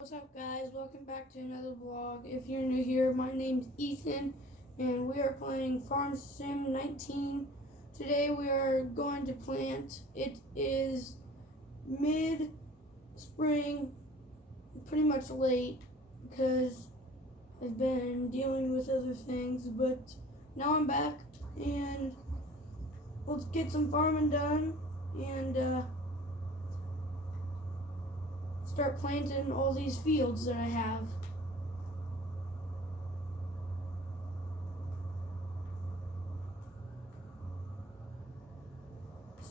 What's up, guys? Welcome back to another vlog. If you're new here, my name's Ethan and we are playing Farm Sim 19. Today we are going to plant. It is mid-spring, pretty much late because I've been dealing with other things, but now I'm back and let's get some farming done and start planting all these fields that I have.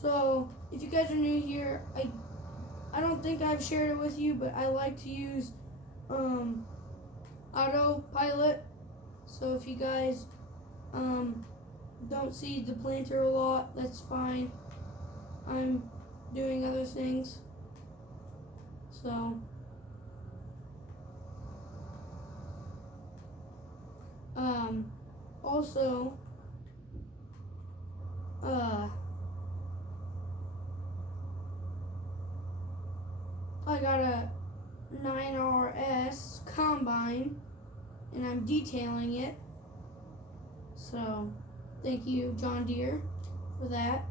So if you guys are new here, I don't think I've shared it with you, but I like to use autopilot. So if you guys don't see the planter a lot, that's fine. I'm doing other things. So also I got a 9RS combine and I'm detailing it. So thank you, John Deere, for that.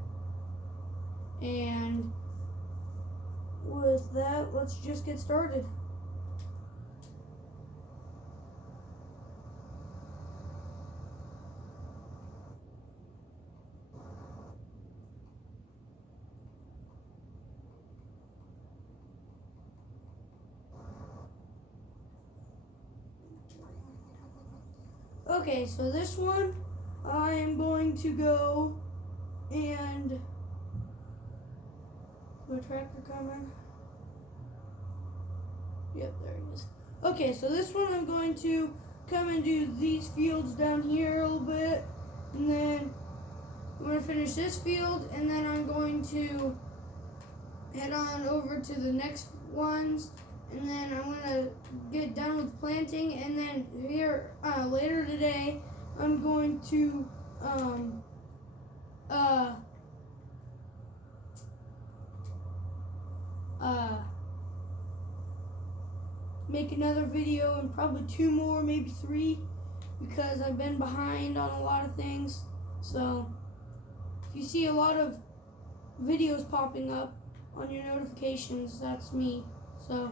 And with that, let's just get started. Okay, so this one I am going to go and the tractor coming. Yep, there he is. Okay, so this one I'm going to come and do these fields down here a little bit, and then I'm going to finish this field, and then I'm going to head on over to the next ones, and then I'm going to get done with planting, and then here later today I'm going to make another video and probably 2 more, maybe 3, because I've been behind on a lot of things. So if you see a lot of videos popping up on your notifications, that's me. So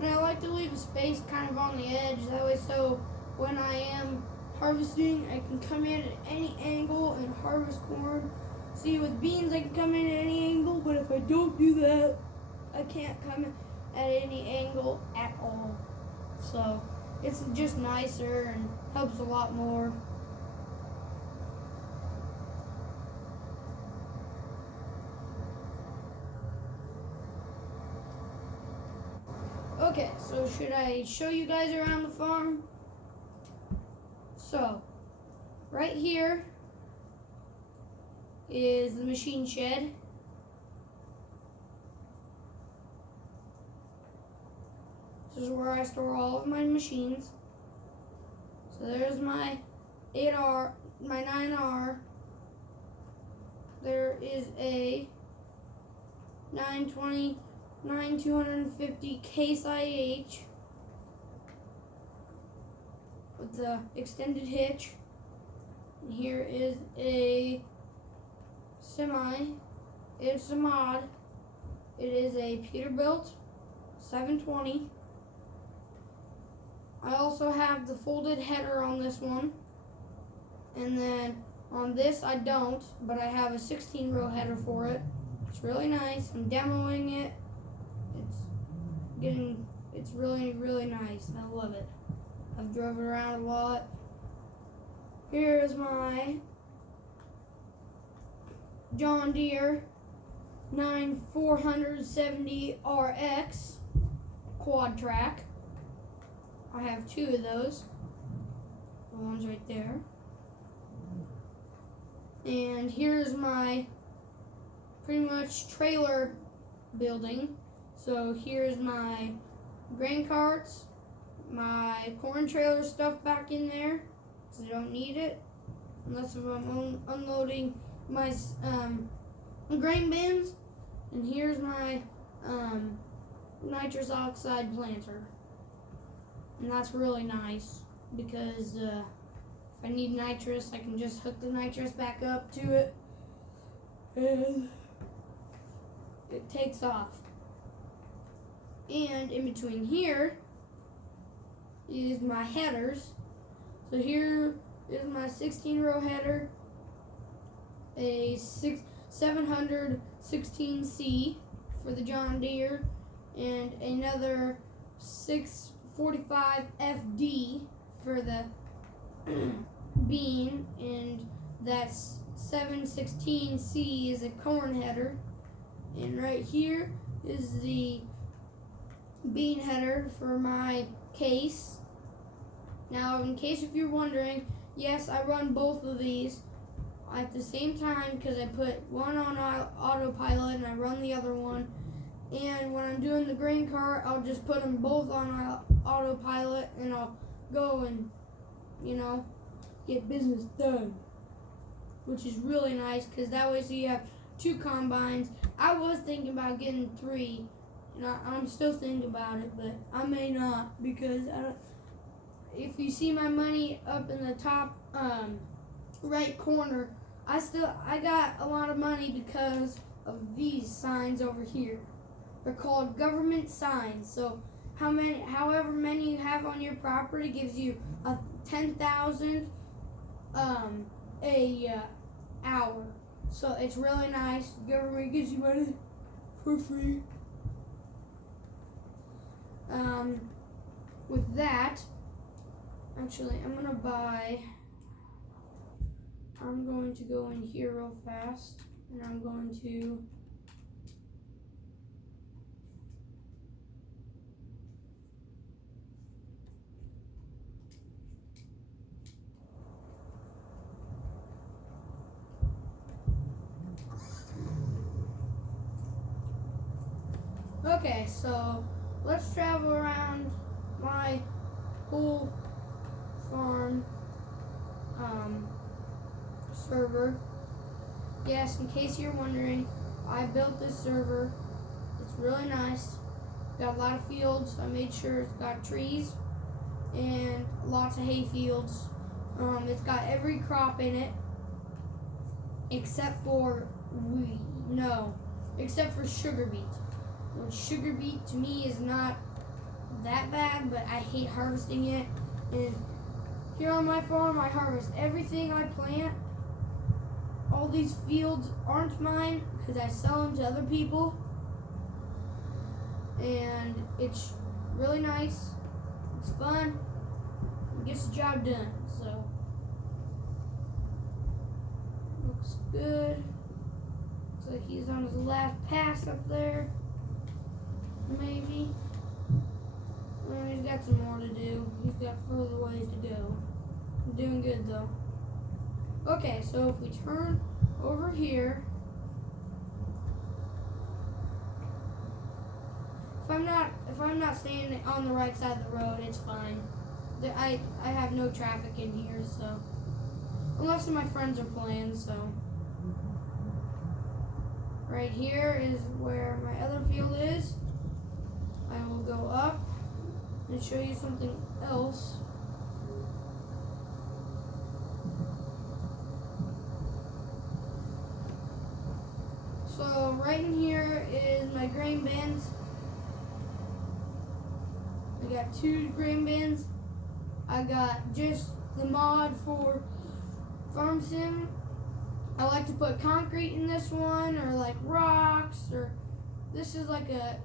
and I like to leave a space kind of on the edge, that way so when I am harvesting, I can come in at any angle and harvest corn. See, with beans I can come in at any angle, but if I don't do that, I can't come in at any angle at all. So it's just nicer and helps a lot more. Okay, so should I show you guys around the farm? So, right here is the machine shed. This is where I store all of my machines. So there's my 8R, my 9R. There is a 920 250 Case IH with the extended hitch. And here is a semi. It's a mod. It is a Peterbilt 720. I also have the folded header on this one. And then on this I don't, but I have a 16-row header for it. It's really nice. I'm demoing it. It's really, really nice. I love it. I've driven around a lot. Here's my John Deere 9470 RX quad track. I have two of those. The one's right there. And here's my pretty much trailer building. So here's my grain carts, my corn trailer stuff back in there, because I don't need it unless if I'm unloading my grain bins. And here's my nitrous oxide planter, and that's really nice because if I need nitrous, I can just hook the nitrous back up to it and it takes off. And in between here is my headers. So here is my 16-row header, a 716C for the John Deere, and another 645FD for the bean, and that's 716C is a corn header. And right here is the bean header for my case. Now, in case if you're wondering, yes, I run both of these at the same time because I put one on autopilot and I run the other one. And when I'm doing the grain cart, I'll just put them both on autopilot and I'll go and, get business done, which is really nice because that way so you have two combines. I was thinking about getting three, and I'm still thinking about it, but I may not because if you see my money up in the top right corner, I got a lot of money because of these signs over here. They're called government signs. So however many you have on your property gives you a 10,000 hour. So it's really nice. The government gives you money for free. With that, actually, I'm going to go in here real fast, and I'm going to okay, so let's travel around my whole farm server. Yes, in case you're wondering, I built this server. It's really nice. Got a lot of fields. I made sure it's got trees and lots of hay fields. It's got every crop in it except for sugar beet. Which sugar beet to me is not that bad, but I hate harvesting it. And here on my farm, I harvest everything I plant. All these fields aren't mine because I sell them to other people. And it's really nice. It's fun. It gets the job done. So, looks good. Looks like he's on his last pass up there. Maybe. Well, he's got some more to do. He's got further ways to go. I'm doing good though. Okay, so if we turn over here, if I'm not staying on the right side of the road, it's fine. I have no traffic in here, so unless my friends are playing. So right here is where my other field is. I will go up and show you something else. So right in here is my grain bins. I got 2 grain bins. I got just the mod for Farm Sim. I like to put concrete in this one, or like rocks, or this is like a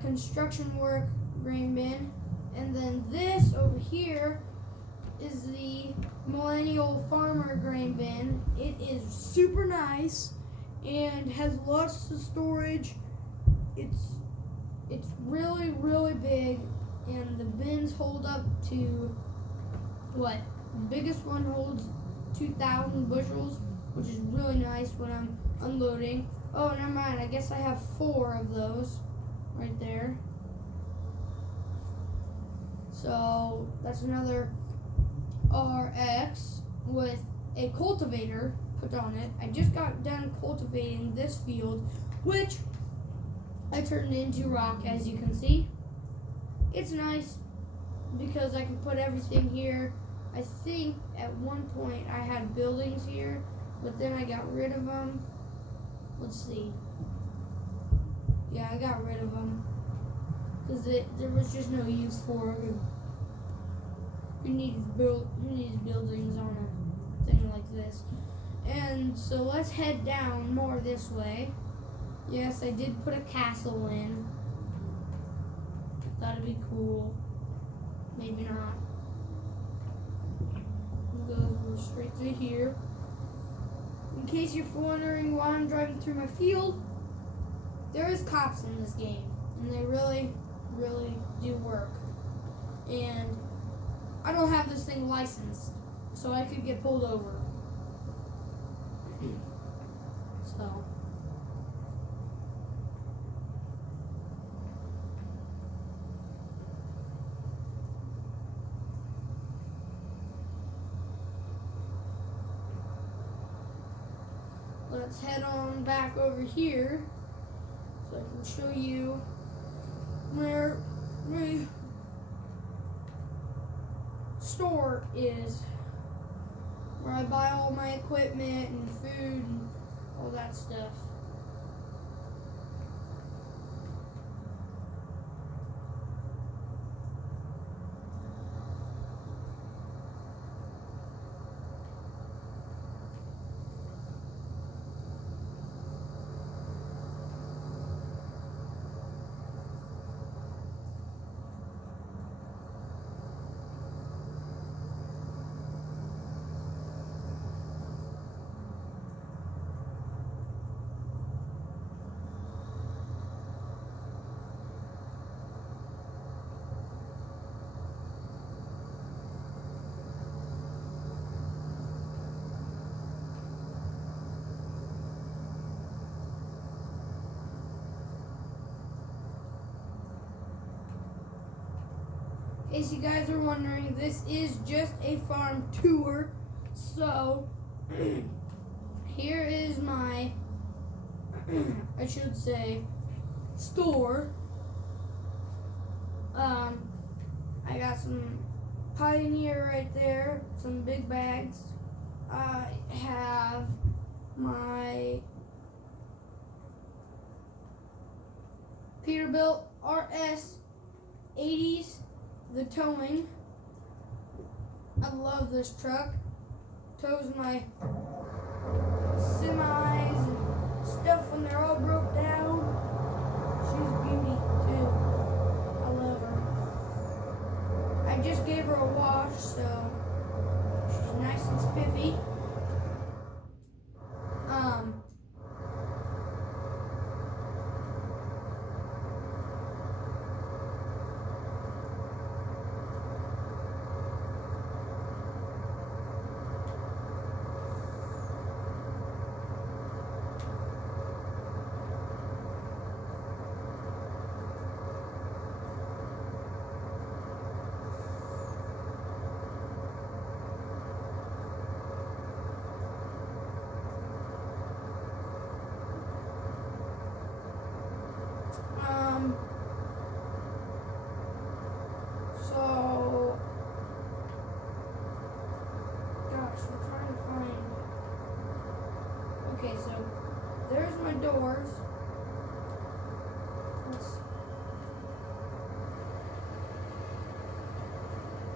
construction work grain bin. And then this over here is the Millennial Farmer grain bin. It is super nice and has lots of storage. It's really, really big, and the bins hold up to what? The biggest one holds 2,000 bushels, which is really nice when I'm unloading. Oh, never mind. I guess I have 4 of those right there. So that's another RX with a cultivator put on it. I just got done cultivating this field, which I turned into rock, as you can see. It's nice because I can put everything here. I think at one point I had buildings here, but then I got rid of them. Let's see. Yeah, I got rid of them because there was just no use for them. Who needs buildings on a thing like this? And so let's head down more this way. Yes, I did put a castle in. Thought it'd be cool. Maybe not. We'll go straight through here. In case you're wondering why I'm driving through my field, there is cops in this game, and they really, really do work. And I don't have this thing licensed, so I could get pulled over. So. Let's head on back over here so I can show you where my store is, where I buy all my equipment and food and all that stuff. In case you guys are wondering, this is just a farm tour. So, here is my, I should say, store. I got some Pioneer right there, some big bags. I have my Peterbilt RS 80s. The towing. I love this truck. Tows my semis and stuff when they're all broke down. She's a beauty too. I love her. I just gave her a wash, so she's nice and spiffy. So, gosh, I'm trying to find. Okay, so there's my doors.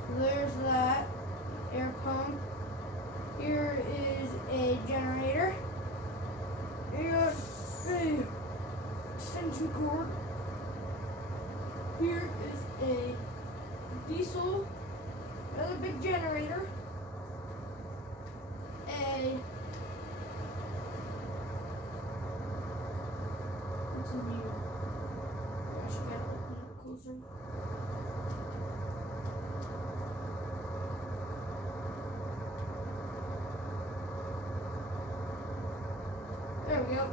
So there's that air pump. Here is a generator and a extension cord. Here is a diesel, another big generator, what's in here? I should get a little closer. There we go.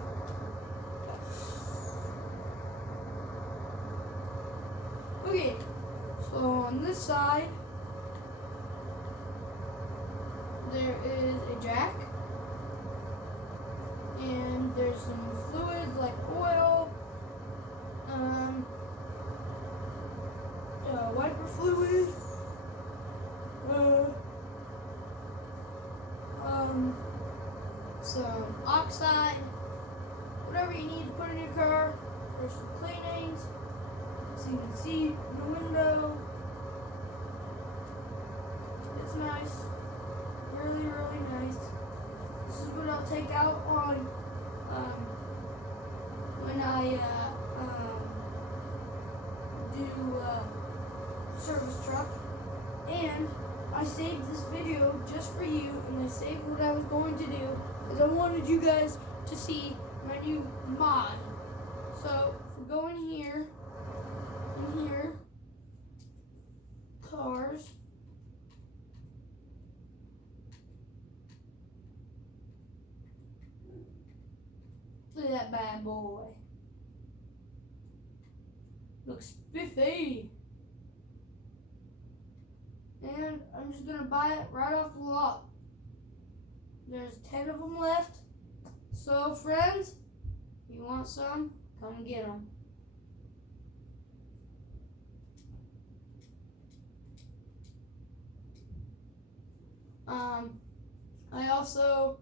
Okay, so on this side, there is a jack, and there's some fluids like oil, wiper fluid, some oxide, whatever you need to put in your car. There's some cleanings, so you can see in the window. It's nice, really, really nice. This is what I'll take out on when I do service truck. And I saved this video just for you, and I saved what I was going to do because I wanted you guys to see my new mod. So if we go in here, cars. Look at that bad boy. Looks spiffy. And I'm just gonna buy it right off the lot. There's 10 of them left. So friends, if you want some, come get them. I also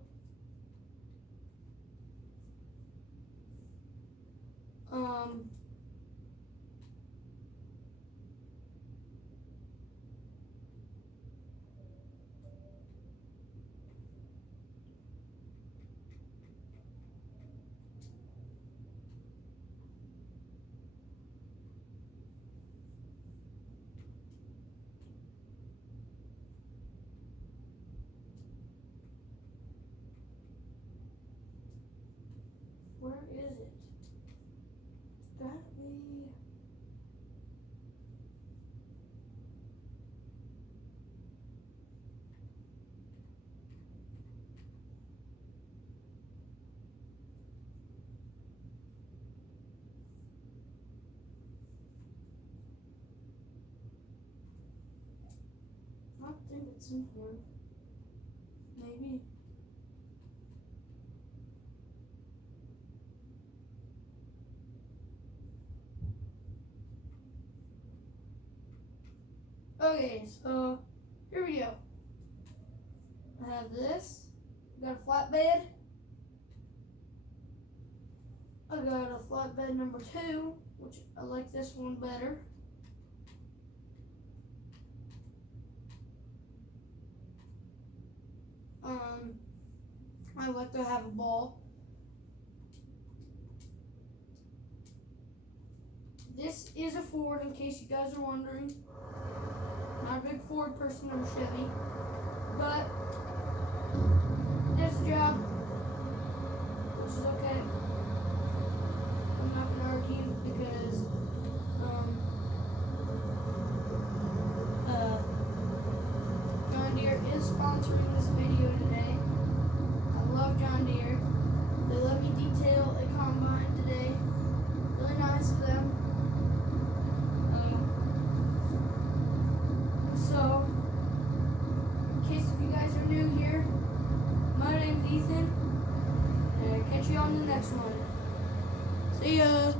where is it? It's gotta be. I think it's in here. Maybe. Okay, so here we go. I have this. I got a flatbed. I got a flatbed number 2, which I like this one better. I like to have a ball. This is a Ford, in case you guys are wondering. Not a big Ford person, I'm Chevy. But this job, which is okay. I'm not gonna argue because John Deere is sponsoring this video today. I love John Deere. They let me detail a combine today. Really nice of them. So, in case if you guys are new here, my name's Ethan, and I'll catch you on the next one. See ya!